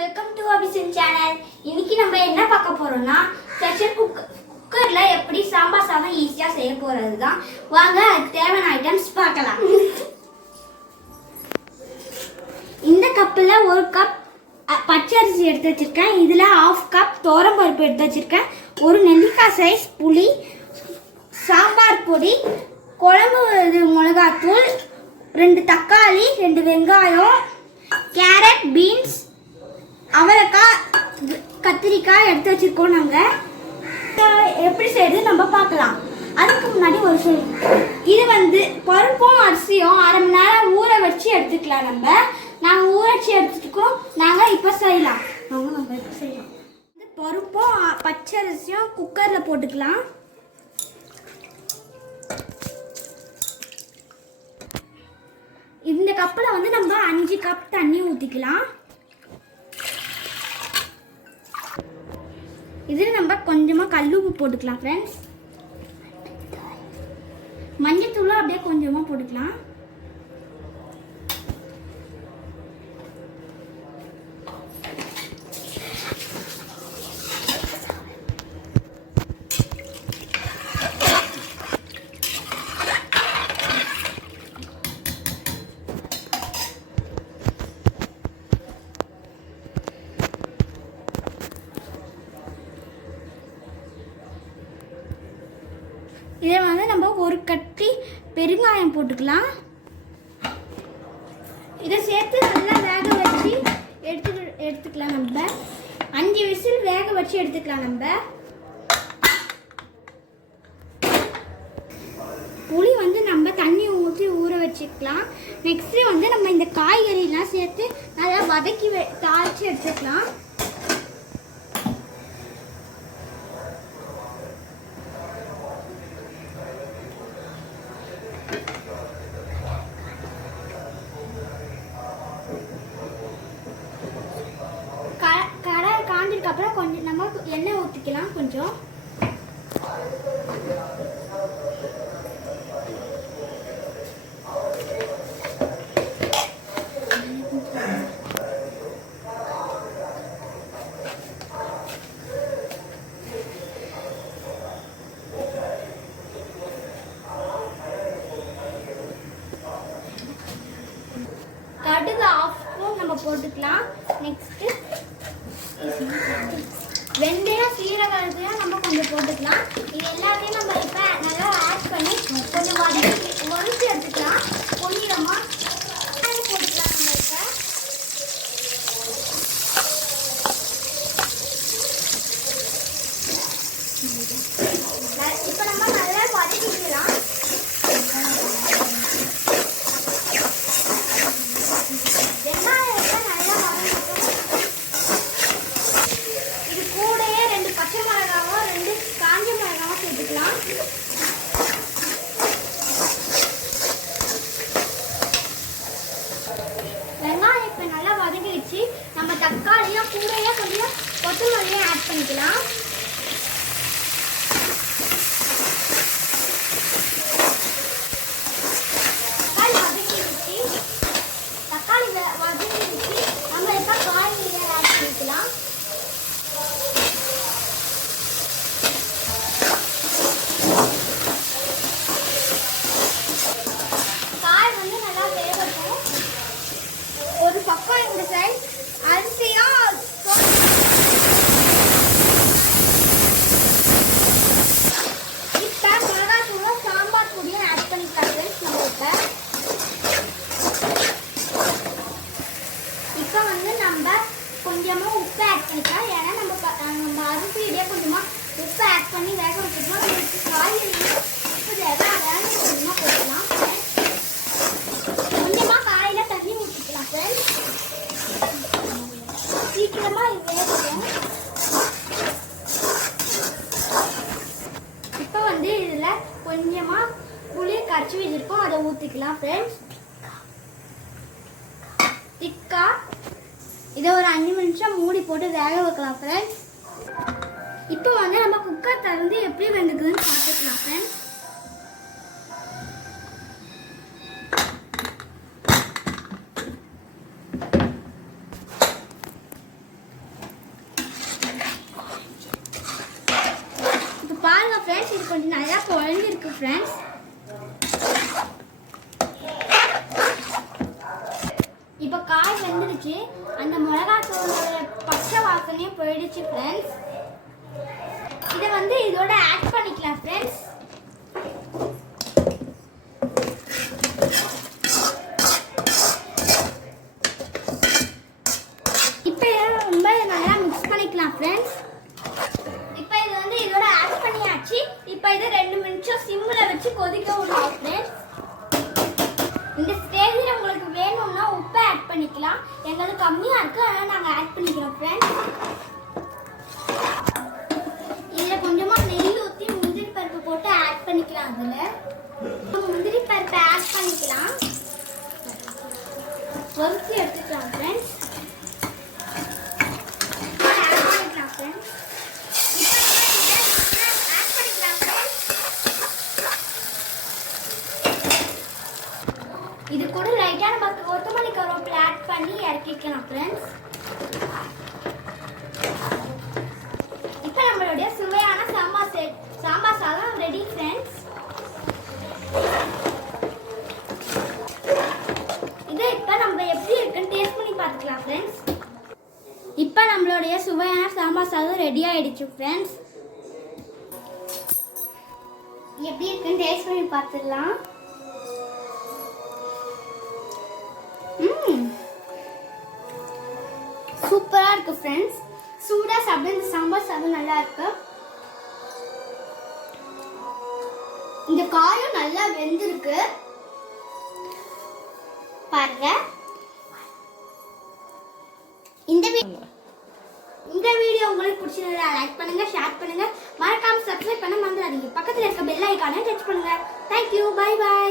Welcome to அபிசன் channel இன்னைக்கு நம்ம என்ன பார்க்க போறோம்னா ப்ரெஷர் குக்கர் குக்கர்ல எப்படி சாம்பார் சாதம் ஈஸியா செய்ய போறது தான் வாங்க அதுக்கு தேவையான ஐட்டம்ஸ் பார்க்கலாம். இந்த கப்பில் ஒரு கப் பச்சரிசி எடுத்து வச்சிருக்கேன். இதில் ஆஃப் கப் பருப்பு எடுத்து வச்சிருக்கேன். ஒரு நெல்லிக்காய் சைஸ் புளி சாம்பார் பொடி குழம்பு இது மிளகாத்தூள் ரெண்டு தக்காளி ரெண்டு வெங்காயம் கேரட் பீன்ஸ் அவரைக்காய் கத்திரிக்காய் எடுத்து வச்சிருக்கோம் நாங்கள் எப்படி செய்யறது நம்ம பார்க்கலாம். அதுக்கு முன்னாடி ஒரு சொல். இது வந்து பருப்பும் அரிசியும் அரை மணி நேரம் ஊற வச்சு எடுத்துக்கலாம் நம்ம. நாங்கள் ஊற வச்சு எடுத்துட்டுக்கோம் நாங்கள் இப்போ செய்யலாம். நாங்கள் நம்ம இப்போ செய்யலாம். இந்த பருப்பும் பச்சை அரிசியும் குக்கரில் போட்டுக்கலாம். இந்த கப்பில் வந்து நம்ம அஞ்சு கப் தண்ணி ஊற்றிக்கலாம் இதில் நம்ம கொஞ்சமாக கல் உப்பு போட்டுக்கலாம் ஃப்ரெண்ட்ஸ் மஞ்சத்தூளும் அப்படியே கொஞ்சமாக போட்டுக்கலாம். இதை வந்து நம்ம ஒரு கட்டி பெருங்காயம் போட்டுக்கலாம். இதை சேர்த்து நல்லா வேக வச்சு எடுத்து எடுத்துக்கலாம் நம்ம. அஞ்சு விசில் வேக வச்சு எடுத்துக்கலாம் நம்ம. புளி வந்து நம்ம தண்ணி ஊற்றி ஊற வச்சுக்கலாம். நெக்ஸ்ட்டு வந்து நம்ம இந்த காய்கறிலாம் சேர்த்து நல்லா வதக்கி வ தாளிச்சு எடுத்துக்கலாம். அதுக்கப்புறம் அப்புறம் கொஞ்சம் நம்ம எண்ணெய் ஊற்றிக்கலாம் கொஞ்சம். கடுகு ஆஃப் நம்ம போட்டுக்கலாம். நெக்ஸ்ட்டு வெந்தயம் சீரகம் இதெல்லாம் நம்ம கொஞ்சம் போட்டுக்கலாம். இது எல்லாத்தையும் நம்ம இப்போ நல்லா ஆட் பண்ணி கொஞ்சம் வதக்கி வதக்கி எடுத்துக்கலாம் பொன்னிறமாக போட்டுக்கலாம் நம்ம இப்போ இப்போ நம்ம நல்லா வதக்கிக்கலாம் வெங்காயத்தை நல்லா வதக்கிக்கலாம் இது கூடயே ரெண்டு பச்சை மிளகாவும் ரெண்டு காஞ்ச மிளகாவும் சேர்த்துக்கலாம் வெங்காயம் இப்போ நல்லா வதங்கிடுச்சு நம்ம தக்காளியும் கூடயே கொஞ்சம் கொத்தமல்லியும் ஆட் பண்ணிக்கலாம் தக்காளி வதங்கிடுச்சு தக்காளி வ- வதங்கிடுச்சு நம்ம இப்போ காய்கறியை ஆட் பண்ணிக்கலாம் காய் வந்து நல்லா வேகட்டும் ஒரு பக்கம் இந்த சைட் அரிசியும் இப்போ மிளகாத்தூளும் சாம்பார் பொடியும் ஆட் பண்ணிக்கலாம் friends நம்ம இப்போ இப்போ வந்து நம்ம கொஞ்சமாக உப்பு ஆட் பண்ணிக்கலாம். ஏன்னா நம்ம ப- அஹ் நம்ம கொஞ்சமாக உப்பு ஆட் பண்ணி வேக வச்சுக்கலாம் காய்கறி காய்கறியும் உப்பு தேவை அதனால கொஞ்சமாக போட்டுக்கலாம். கொஞ்சமாக காயில் தண்ணி ஊற்றிக்கலாம் ஃப்ரெண்ட்ஸ் சீக்கிரமாக இது வேகட்டும் இப்போ வந்து இதில் கொஞ்சமாக புளியை கரைச்சி வச்சுருக்கோம். அதை ஊற்றிக்கலாம் ஃப்ரெண்ட்ஸ் திக்கா இதை ஒரு அஞ்சு நிமிஷம் மூடி போட்டு வேக வைக்கலாம் ஃப்ரெண்ட்ஸ் இப்போ வந்து நம்ம குக்கர் திறந்து எப்படி வந்துக்குதுன்னு பார்த்துக்கலாம் ஃப்ரெண்ட்ஸ் இப்போ பாருங்கள் ஃப்ரெண்ட்ஸ் இது கொஞ்சம் நிறையா குழஞ்சிருக்கு ஃப்ரெண்ட்ஸ் இப்போ காய் வந்துடுச்சு மிளகாத்தூளோட பச்சை வாசனையே போயிடுச்சு ஃப்ரெண்ட்ஸ் இதை வந்து இதோட ஆட் பண்ணிக்கலாம் ஃப்ரெண்ட்ஸ் இப்போ இதை ரொம்ப நல்லா மிக்ஸ் பண்ணிக்கலாம் ஃப்ரெண்ட்ஸ் இப்போ இது வந்து இதோட ஆட் பண்ணியாச்சு. இப்போ இதை ரெண்டு நிமிஷம் சிம்மில் வச்சு கொதிக்க விடலாம் ஃப்ரெண்ட்ஸ் இந்த ஸ்டேஜில் உங்களுக்கு வேணும்னா உப்பு ஆட் எங்களுக்கு கம்மியாக இருக்குது அதனால் நாங்கள் ஆட் பண்ணிக்கிறோம் ஃப்ரெண்ட்ஸ் இதில் கொஞ்சமாக நெய் ஊற்றி முந்திரி பருப்பு போட்டு ஆட் பண்ணிக்கலாம் அதில். முந்திரி பருப்பை ஆட் பண்ணிக்கலாம். பொறுத்து எடுத்துக்கலாம் ஃப்ரெண்ட்ஸ் ஆட் பண்ணிக்கலாம் இது கூட லைட்டாக நமக்கு கொத்தமல்லி கருவேப்பிலை ஆட் பண்ணி இறக்கிக்கலாம் ஃப்ரெண்ட்ஸ் இப்போ நம்மளுடைய சுவையான சாம்பார் செட் சாம்பார் சாதம் ரெடி ஃப்ரெண்ட்ஸ் இதை இப்போ நம்ம எப்படி இருக்குன்னு டேஸ்ட் பண்ணி பார்த்துக்கலாம் ஃப்ரெண்ட்ஸ் இப்போ நம்மளுடைய சுவையான சாம்பார் சாதம் ரெடி ஆகிடுச்சு ஃப்ரெண்ட்ஸ் எப்படி இருக்குன்னு டேஸ்ட் பண்ணி பார்த்துடலாம். சூப்பராக இருக்கு ஃப்ரெண்ட்ஸ் சூடாக சாப்பிட இந்த சாம்பார் சாதம் நல்லா இருக்கு. இந்த காயும் நல்லா வெந்திருக்கு. பாருங்க. இந்த இந்த வீடியோ உங்களுக்கு பிடிச்சிருந்தா லைக் பண்ணுங்க ஷேர் பண்ணுங்க. மறக்காம சப்ஸ்கிரைப் பண்ண மறந்துடாதீங்க. பக்கத்துல இருக்க பெல் ஐக்கானை டச் பண்ணுங்க. Thank you bye by